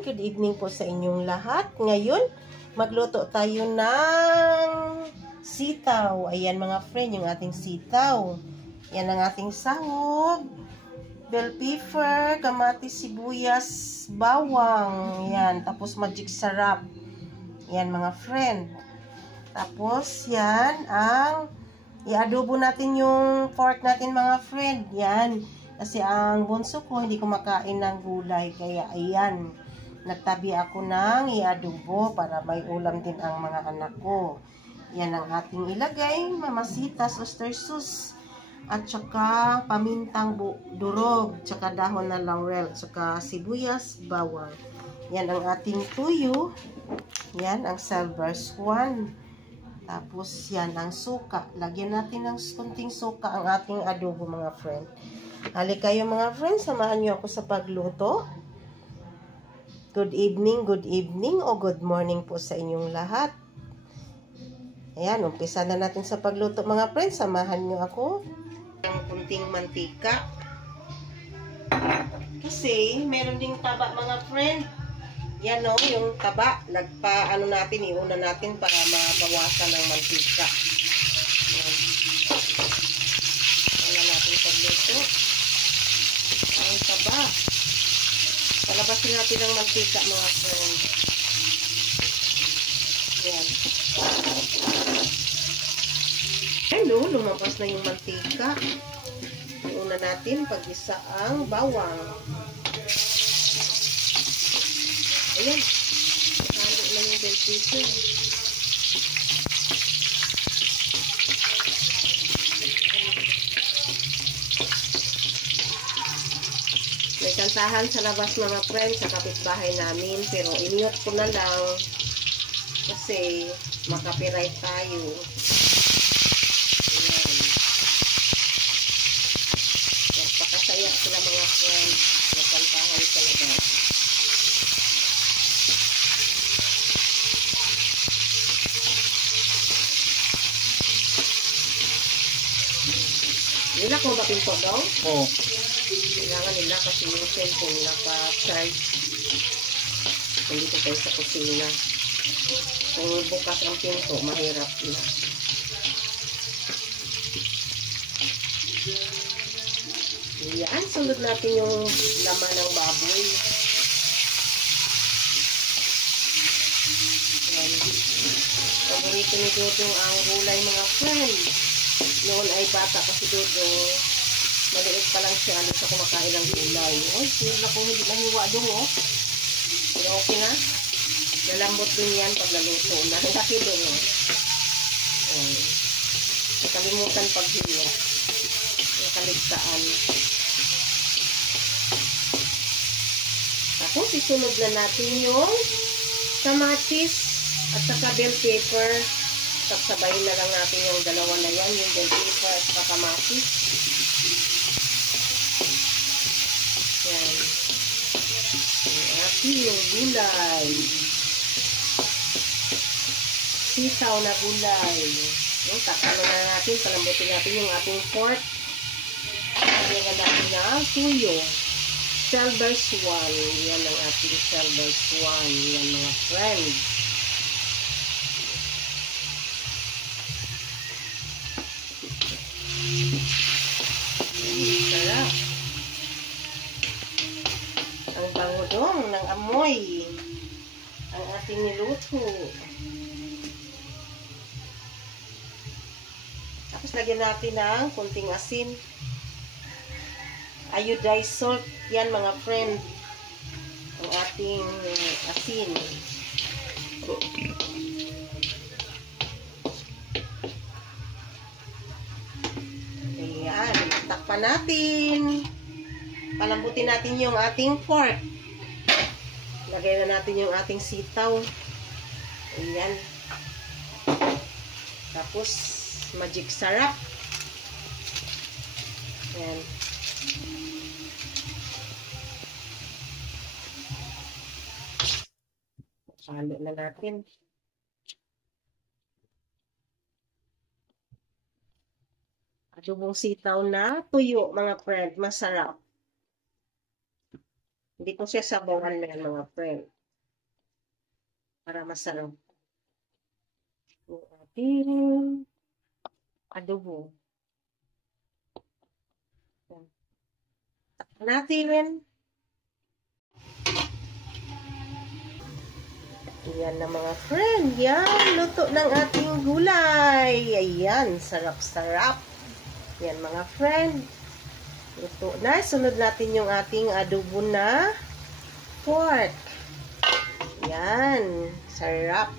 good evening po sa inyong lahat. Ngayon, magluto tayo ng sitaw. Ayan mga friend, yung ating sitaw. Yan ang ating sahog, bell pepper, kamatis, sibuyas, bawang. Yan, tapos magic sarap. Yan mga friend. Tapos, yan ang i-adobo natin yung pork natin mga friend. Yan. Kasi ang bunso ko hindi kumakain ng gulay. Kaya ayan, nagtabi ako ng i-adobo para may ulam din ang mga anak ko. Yan ang ating ilagay. Mamasitas, oyster sauce. At saka pamintang durog. Tsaka dahon na laurel. Tsaka sibuyas, bawang. Yan ang ating tuyo. Yan ang silver swan. Tapos yan ang suka. Lagyan natin ng kunting suka ang ating adobo mga friend. Halika kayo mga friends, samahan niyo ako sa pagluto. Good evening o good morning po sa inyong lahat. Ayan, umpisa na natin sa pagluto mga friends. Samahan niyo ako. Ang kunting mantika. Kasi meron ding taba mga friend. Yan o, yung taba. Nagpa-ano natin, iuna natin para mabawasan ng mantika. Yan. Wala natin pagluto. Ang taba. Palabasin natin ang mantika mga friend. Yan. Hello, lumabas na yung mantika. Iuna natin pag-isa ang bawang. Ayan. Halo lang yung bell pepper. May kantahan sa labas mga friends sa kapitbahay namin. Pero in-mute ko na lang. Kasi makapiright tayo. Ayan. Magpakasaya sila mga friends. Nagkantahan sa labas. Nila kung ba pinto daw? Oo. Kailangan nila kasi yung cellphone naka-charge. Nandito tayo sa kusina. Kung bukas ang pinto, mahirap na. Yan, sunod natin yung laman ng baboy. Yan. Paborito ni Dodong ang gulay mga friends. Noon ay bata pa si Dodong. Maliit pa lang siya, alis na kumakain ng gulay. Ay, sila kung hindi nahiwa doon, oh. Pero okay na. Nalambot din yan pag naluto na. Laki doon, oh. Ay. Nakalimutan paghiwa. Nakaligtaan. Tapos, isunod na natin yung kamatis at saka bell pepper. Sabayin na lang natin yung dalawa na yan, yung bell pepper at saka kamatis. Yan. Yung ating gulay. Sitaw na gulay. Yung takalo na natin, palambutin natin yung ating pork. Lagyan na natin ng tuyo. Silver swan. Yan ang ating silver swan. Yan mga friends. Sarap. Ang bango dong ng amoy. Ang ating niluto. Tapos lagyan natin ng kunting asin. Iodized salt. Yan mga friend. Ang ating asin. Ayan. Takpan natin. Palambutin natin yung ating pork. Lagay na natin yung ating sitaw. Ayan. Tapos, magic sarap. Ayan. Halo na natin. Adobong sitaw na tuyo, mga friend. Masarap. Hindi ko siya sabawan mga friend. Para masarap. Yung ating adobo. Takpan natin. Ayan na mga friend. Yan, luto ng ating gulay. Ayan, sarap-sarap. Yan mga friend. Luto na. Sunod natin yung ating adobo na pork. Yan, sarap.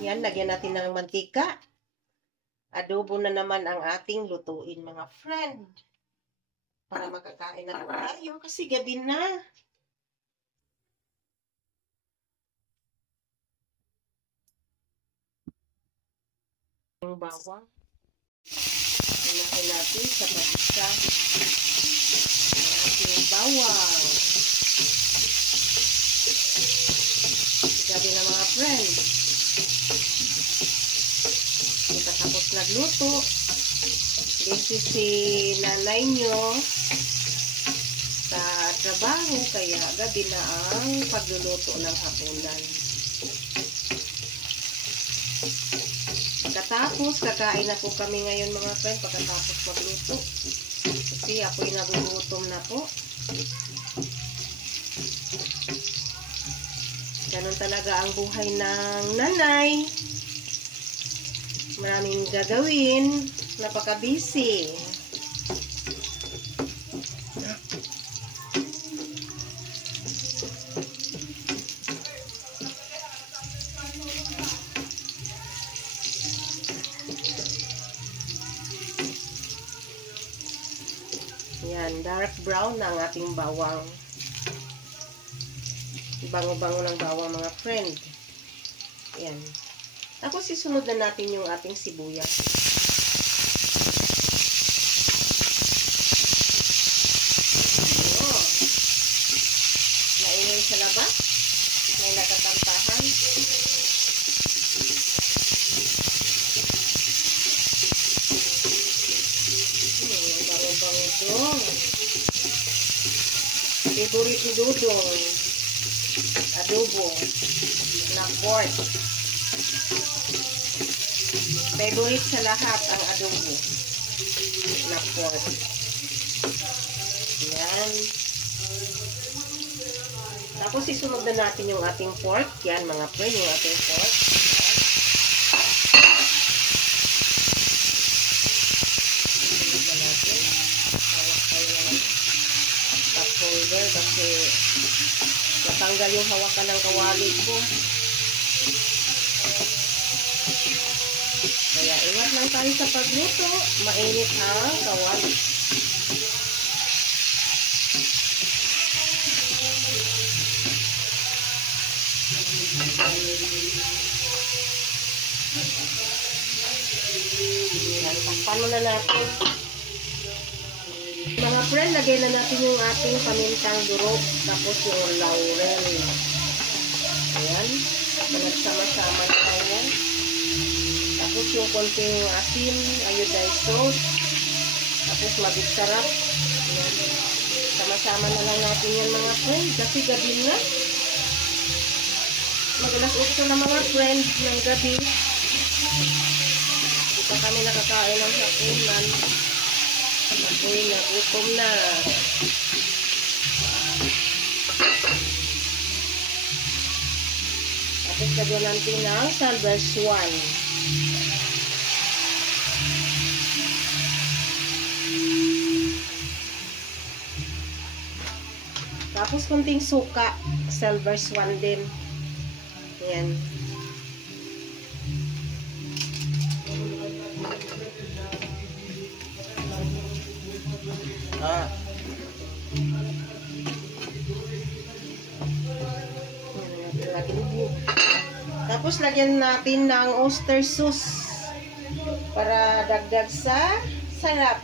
Yan, lagyan natin ng mantika. Adobo na naman ang ating lutuin mga friend. Para makakain na tayo kasi gabi na. Yung bawang. Unahin natin sa matisa. Ang ating bawang. Gabi na mga friend. Pagkatapos nagluto, busy si nanay nyo sa trabaho, kaya gabi na ang pagluluto ng hapunan. Pagkatapos, kakain na po kami ngayon mga friend, pagkatapos magluto. Kasi ako'y nagugutom na po. Ganon talaga ang buhay ng nanay. Maraming gagawin. Napaka-busy. Yan, dark brown na ang ating bawang. Bango-bango ng bawang mga friend. Yan. Tapos isunod na natin yung ating sibuyas. Oh. Naingay sa labas. May nakatantahan. Bango-bango dong. Favorite ni Dudong. Adobo na pork. Favorite sa lahat ang adobo na pork. Yan. Tapos isunod na natin yung ating pork. Yan mga friend, yung ating pork. Isunod na natin. Hawak kayo ng top holder kasi natanggal yung hawakan ng kawali ko. Kaya ingat lang tayo sa pagluto. Mainit ang kawali. Takpan muna natin. Mga friend, lagay na natin yung ating pamintang durog. Tapos yung laurel. Ayan. Pinagsama-sama na yan. Tapos yung konting asin, iodized salt. Tapos mabig-sarap. Sama-sama na lang natin yan mga friend. Kasi gabi na. Mag-alas 8 na mga friend ng gabi. Hindi pa kami nakakain ng hapunan. Ako'y nagutom na. Tapos lagyan natin ng salsa swan. Tapos kunting suka, silver swan din. Ayan. Tapos lagyan natin ng oyster sauce para dagdag sa sarap.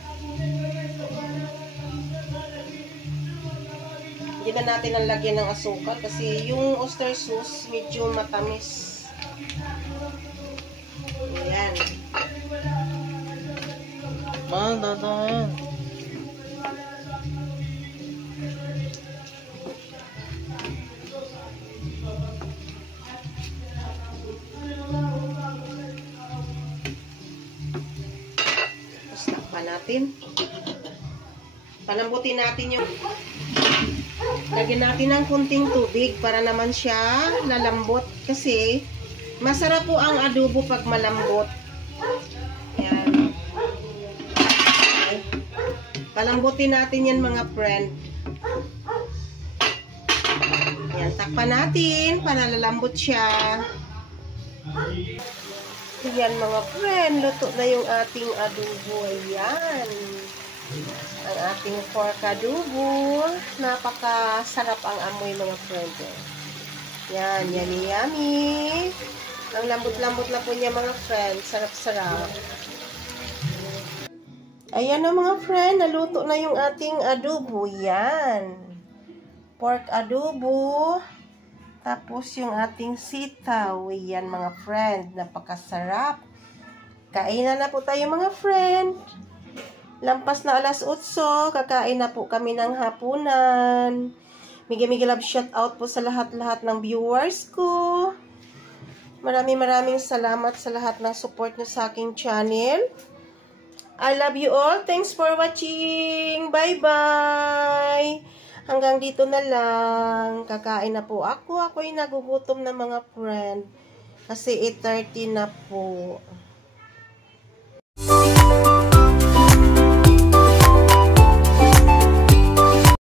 Hindi na natin ang lagyan ng asukal kasi yung oyster sauce medyo matamis. Ayan. takpan natin. Palambutin natin yung... Lagyan natin ng kunting tubig para naman siya lalambot. Kasi, masarap po ang adobo pag malambot. Yan. Palambutin natin yan mga friend. Yan, takpan natin para lalambot siya. Yan mga friend, luto na yung ating adobo. Ayan. Ang ating pork adobo. Napakasarap ang amoy mga friend. Yan, yummy yummy. Ang lambot-lambot na po niya mga friend. Sarap-sarap. Ayan na mga friend, naluto na yung ating adobo. Yan. Pork adobo. Tapos yung ating sitaw. Yan mga friend. Napakasarap. Kainan na po tayo mga friend. Lampas na alas 8. Kakain na po kami ng hapunan. Migi love shout out po sa lahat-lahat ng viewers ko. Maraming salamat sa lahat ng support nyo sa aking channel. I love you all. Thanks for watching. Bye-bye. Hanggang dito na lang. Kakain na po ako. Ako'y nagugutom na mga friend. Kasi 8:30 na po.